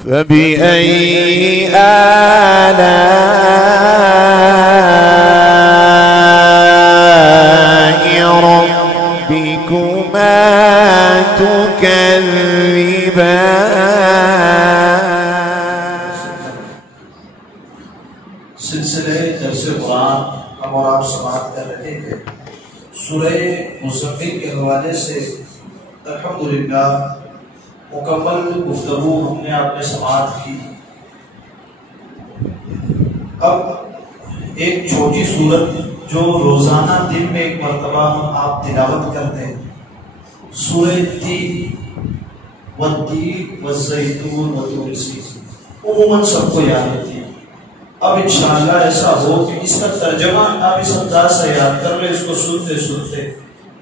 فبأي آلاء ربكما تكذبان. سلسلے درس قرآن ہم اور آپ سماعت کر رہے ہیں. سورہ مزمل کے حوالے سے الحمدللہ مکمل گفتگو ہم نے آپ نے سماعت کی. اب ایک چھوٹی سورت جو روزانہ دن میں ایک مرتبہ ہم آپ تلاوت کرتے ہیں، سورہ تین والتین والزیتون وطور سینین، عموماً سب کو یاد ہوتی ہے. اب انشاءاللہ ایسا ہو کہ اس کا ترجمہ آپ اس انداز سے یاد کر لیں، اس کو سنتے سنتے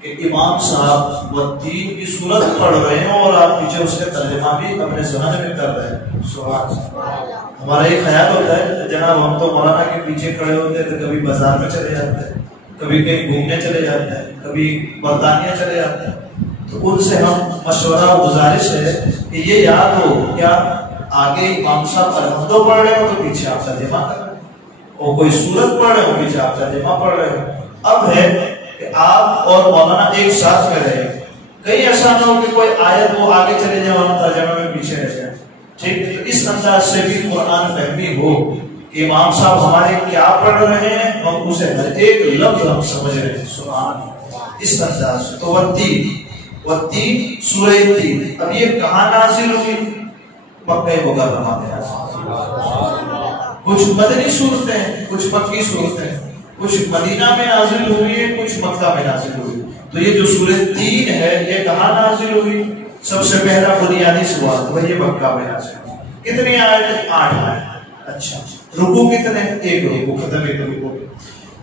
کہ امام صاحب والتین کی سورت پڑھ رہے ہیں اور آپ پیچھے اس کا ترجمہ بھی اپنے ذہن میں کر رہے ہیں. سبحان اللہ. ہمارا یہ خیال ہوتا ہے جناب ہم تو مولانا کے پیچھے کھڑے ہوتے ہیں تو کبھی بازار میں چلے جاتے ہیں، کبھی کہیں گھومنے چلے جاتے ہیں، کبھی برطانیہ چلے جاتے ہیں، تو ان سے ہم مشورہ و گزارش ہے کہ یہ یاد ہو کیا آگے امام صاحب الحمدو پڑھ رہے ہو تو پیچھے آپ ترجمہ کر رہے ہیں، اور کوئی سورت پڑھ رہے ہو پیچھے آپ ترجمہ پڑھ رہے ہو. اب ہے کہ آپ اور مولانا ایک ساتھ میں رہے، کہیں ایسا نہ ہو کہ کوئی آیت وہ آگے چلے جائے اور ترجمے میں پیچھے رہ جائے. ٹھیک ہے، تو اس انداز سے بھی قرآن فہمی ہو کہ امام صاحب ہمارے کیا پڑھ رہے ہیں ہم اسے ہر ایک لفظ ہم سمجھ رہے ہیں. سبحان اللہ. اس انداز سے تو والتین سورہ تین. اب یہ کہاں نازل ہوئی؟ مکہ مکرمہ میں نازل. کچھ مدنی صورتیں، کچھ مکی صورتیں، کچھ مدینہ میں نازل ہوئی ہے، کچھ مکہ میں نازل ہوئی. تو یہ جو سورہ تین ہے یہ کہاں نازل ہوئی؟ سب سے پہلا بنیادی سوال وہ یہ مکہ میں نازل ہوئی. کتنی آیت؟ 8 آیت. اچھا، رکوع کتنے؟ 1 رکوع، ختم 1 رکوع.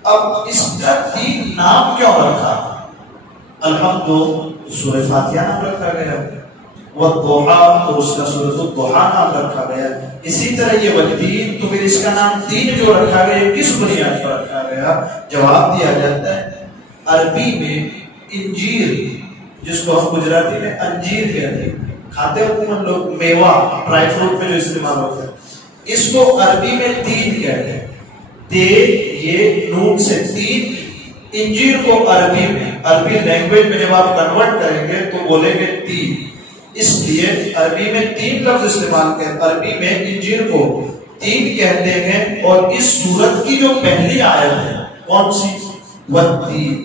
اب اس کا 3 نام کیوں رکھا؟ الحمد سورہ فاتحہ نام رکھا گیا، والضحیٰ تو اس کا سورۃ الضحیٰ نام رکھا گیا. اسی طرح یہ والتین تو پھر اس کا نام تین جو رکھا گیا کس بنیاد پر رکھا گیا؟ جواب دیا جاتا ہے عربی میں انجیر، جس کو ہم گجراتی میں انجیر کہتے ہیں، کھاتے ہیں عموماً لوگ، میوہ ڈرائی فروٹ میں جو استعمال ہوتا ہے، اس کو عربی میں تین کہتے ہیں. تین یہ نون سے تین. انجیر کو عربی میں، عربی لینگویج میں جب آپ کنورٹ کریں گے تو بولیں گے تین. اس لیے عربی میں 3 لفظ استعمال کرتے ہیں. عربی میں انجیر کو 3 کہتے ہیں. اور اس سورت کی جو پہلی آیت ہے کون سی؟ والتین.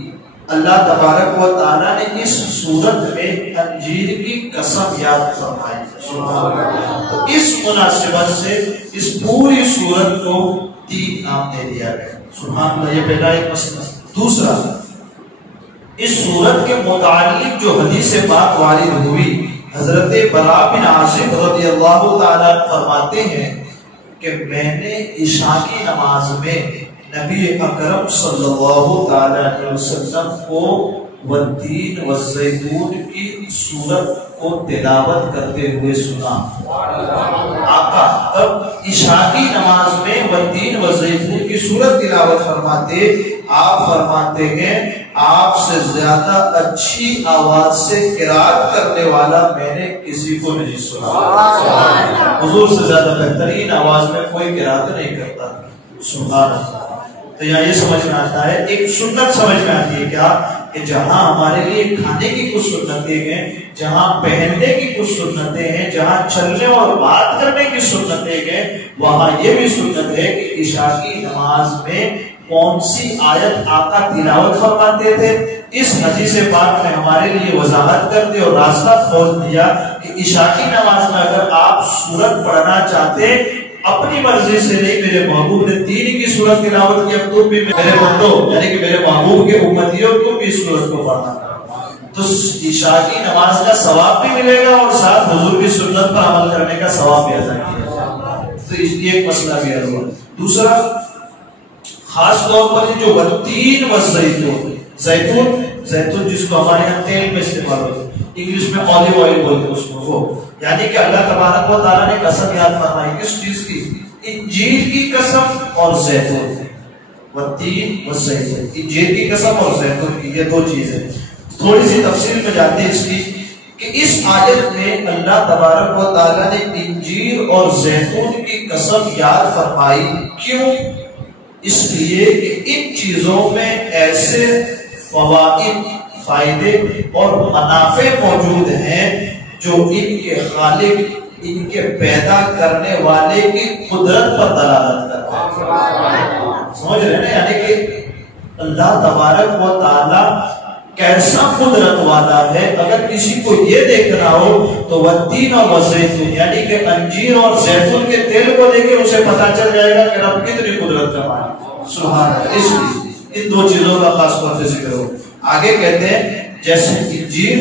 اللہ تبارک و تعالیٰ نے اس سورت میں انجیر کی قسم یاد فرمائی. تو اس مناسبت سے اس پوری سورت کو 3 نام دے دیا گیا. سبحان اللہ. یہ پہلا ایک مسئلہ. دوسرا، اس سورت کے متعلق جو حدیث پاک وارد ہوئی، حضرت براء بن عازب رضی اللہ تعالیٰ فرماتے ہیں کہ میں نے عشاء کی نماز میں نبی اکرم صلی اللہ تعالیٰ علیہ وسلم کو والتین والزیتون کی سورت کو تلاوت کرتے ہوئے سنا. آقا تب عشاء کی نماز میں والتین والزیتون کی سورت تلاوت فرماتے، آپ فرماتے ہیں آپ سے زیادہ اچھی آواز سے قرات کرنے والا میں نے کسی کو نہیں سنا. حضور سے زیادہ بہترین آواز میں کوئی قرات نہیں کرتا. سبحان اللہ. تو یہاں یہ سمجھ میں آتا ہے، ایک سنت سمجھ میں آتی ہے کیا کہ جہاں ہمارے لیے کھانے کی کچھ سنتیں ہیں، جہاں پہننے کی کچھ سنتیں ہیں، جہاں چلنے اور بات کرنے کی سنتیں ہیں، وہاں یہ بھی سنت ہے کہ عشاء کی نماز میں کون سی آیت آقا تلاوت فرماتے تھے. اس حدیث پاک نے ہمارے لیے وضاحت کر دی اور راستہ کھول دیا کہ عشاء کی نماز میں اگر آپ سورت پڑھنا چاہتے اپنی مرضی سے نہیں، میرے محبوب نے تین کی سورت تلاوت کی، اب تم بھی میرے بندو یعنی کہ میرے محبوب کے امتیوں تم بھی اس سورت کو پڑھنا، تو عشاء کی نماز کا ثواب بھی ملے گا اور ساتھ حضور کی سنت پر عمل کرنے کا ثواب بھی ادا کیا جائے گا. تو یہ ایک مسئلہ بھی ہے. دوسرا، خاص طور پر جو والتین والزیتون، زیتون جس کو ہمارے یہاں تیل میں استعمال ہوتا ہے، انگلش میں اولیو آئل بولتے ہیں اس کو، وہ یعنی کہ اللہ تبارک و تعالیٰ نے قسم یاد فرمائی کس چیز کی؟ انجیر کی قسم اور زیتون. والتین والزیتون، انجیر کی قسم اور زیتون کی، یہ 2 چیزیں. تھوڑی سی تفصیل میں جاتے ہیں اس کی کہ اس آیت میں اللہ تبارک و تعالیٰ نے انجیر اور زیتون کی قسم یاد فرمائی. کیوں؟ اس لیے کہ ان چیزوں میں ایسے فوائد، فائدے اور منافع موجود ہیں جو ان کے خالق، ان کے پیدا کرنے والے کی قدرت پر دلالت کرتے ہیں. سمجھ رہے ہیں؟ یعنی کہ اللہ تبارک و تعالیٰ کیسا قدرت والا ہے. اگر کسی کو یہ دیکھنا ہو تو والتین والزیتون، یعنی کہ انجیر اور زیتون کے تیل کو دیکھے اسے پتا چل جائے گا کہ رب کتنی قدرت کا مالک. سبحان اللہ. اس لیے ان دو چیزوں کا خاص طور سے ذکر ہو. آگے کہتے ہیں جیسے انجیر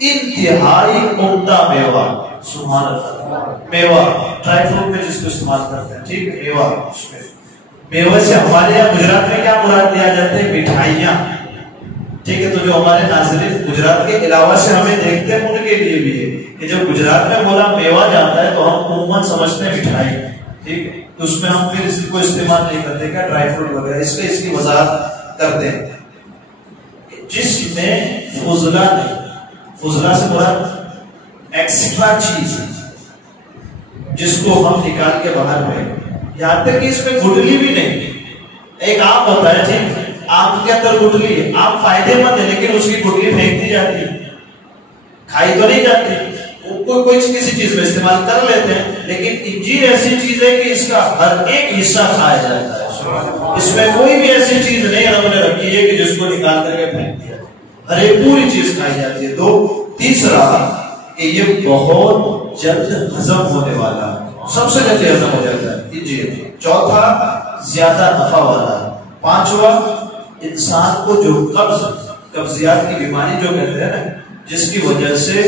انتہائی عمدہ میوہ. سبحان اللہ. میوہ ڈرائی فروٹ میں جس کو استعمال کرتے ہیں، ٹھیک ہے، میوہ. میوہ سے ہمارے یہاں گجرات میں کیا مراد لیا جاتا ہے؟ مٹھائیاں. ٹھیک ہے، تو جو ہمارے ناظرین گجرات کے علاوہ سے ہمیں دیکھتے ہیں ان کے لیے بھی ہے کہ جب گجرات میں بولا میوہ جاتا ہے تو ہم عموماً سمجھتے ہیں مٹھائی. ٹھیک ہے، تو اس میں ہم پھر اس کو استعمال نہیں کرتے کیا ڈرائی فروٹ وغیرہ. اس لیے اس کی وضاحت کرتے ہیں جس میں فضلہ نہیں. فضلہ سے مراد ایکسٹرا چیز جس کو ہم نکال کے باہر پھینک. یہاں تک کہ اس میں گٹلی بھی نہیں. ایک آم ہوتا ہے، ٹھیک، آم کے اندر گٹلی ہے، آم فائدے مند ہے لیکن اس کی گٹلی پھینک دی جاتی ہے، کھائی تو نہیں جاتی. کوئی کسی چیز میں استعمال کر لیتے ہیں، لیکن انجیر ایسی چیز ہے کہ اس کا ہر ایک حصہ کھایا جاتا ہے. اس میں کوئی بھی ایسی چیز نہیں رب نے رکھی ہے کہ جس کو نکال کر کے پھینک دیا. ہر ایک پوری چیز کھائی جاتی ہے. دو، تیسرا کہ یہ بہت جلد ہضم ہونے والا ہے، سب سے جلدی ہضم ہو جاتا ہے انجیر. چوتھا، زیادہ نفع والا ہے. پانچواں، انسان کو جو قبضیات کی بیماری جو کہتے ہیں نا، جس کی وجہ سے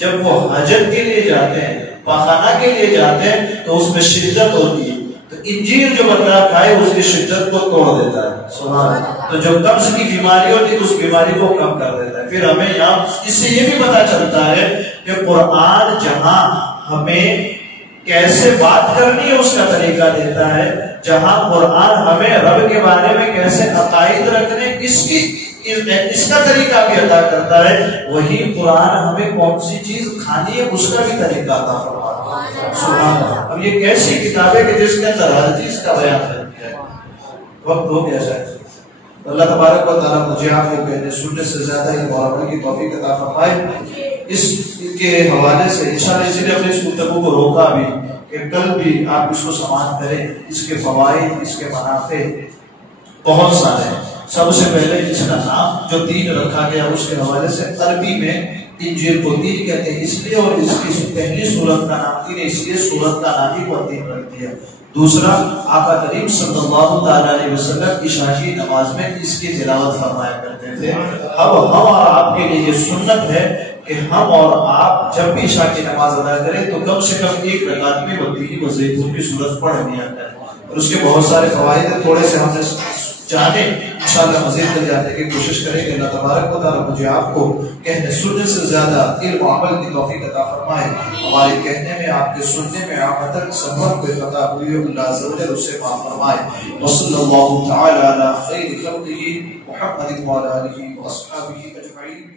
جب وہ حاجت کے لیے جاتے ہیں، پاخانہ کے لیے جاتے ہیں تو اس میں شدت ہوتی ہے، تو انجیر جو بندہ کھائے اس کی شدت کو توڑ دیتا ہے. سبحان اللہ. تو جو قبض کی بیماری ہوتی ہے اس بیماری کو کم کر دیتا ہے. پھر ہمیں یہاں اس سے یہ بھی پتا چلتا ہے کہ قرآن جہاں ہمیں کیسے بات کرنی ہے اس کا طریقہ دیتا ہے، جہاں قرآن ہمیں رب کے بارے میں کیسے عقائد رکھنے اس کا طریقہ بھی عطا کرتا ہے، وہی قرآن ہمیں کون سی چیز کھانی ہے اس کا بھی طریقہ عطا فرماتا ہے. سبحان اللہ. اب یہ کیسی کتاب ہے کہ جس کے اندر ہر چیز کا بیان کر دیا ہے. وقت ہو گیا شاید. اللہ تبارک و تعالیٰ مجھے آپ کو کہنے سننے سے زیادہ علم اور عمل کی توفیق عطا فرمائے. اس کے حوالے سے انشاءاللہ اسی لیے اپنے اس گفتگو کو روکا بھی کہ کل بھی آپ اس کو سماعت کریں. اس کے فوائد، اس کے منافع بہت سارے ہیں. سب سے پہلے اس کا نام جو تین رکھا گیا اس کے حوالے سے عربی میں انجیر کو تین کہتے ہیں اس لیے، اور اس کی پہلی سورت کا نام تین ہے اس لیے سورت کا نام ہی کو تین رکھ دیا. دوسرا، آقا کریم صلی اللہ تعالیٰ علیہ وسلم عشاء کی نماز میں اس کی تلاوت فرمایا کرتے تھے. اب ہم اور آپ کے لیے یہ سنت ہے کہ ہم اور آپ جب بھی عشاء کی نماز ادا کریں تو کم سے کم ایک رکعت میں والتین والزیتون کی سورت پڑھ لیا کریں. اور اس کے بہت سارے فوائد ہیں، تھوڑے سے ہم نے جانے انشاءاللہ مزید کر جانے کی کوشش کریں کہ اللہ تبارک و تعالیٰ مجھے آپ کو کہنے سننے سے زیادہ علم و عمل کی توفیق عطا فرمائے. ہمارے کہنے میں، آپ کے سننے میں آپ تک سبب کوئی خطا ہوئی ہو اللہ عز و جل اس سے معاف فرمائے. وصلی اللہ تعالی علی خیر خلقہ محمد وعلی آلہ واصحابہ اجمعین.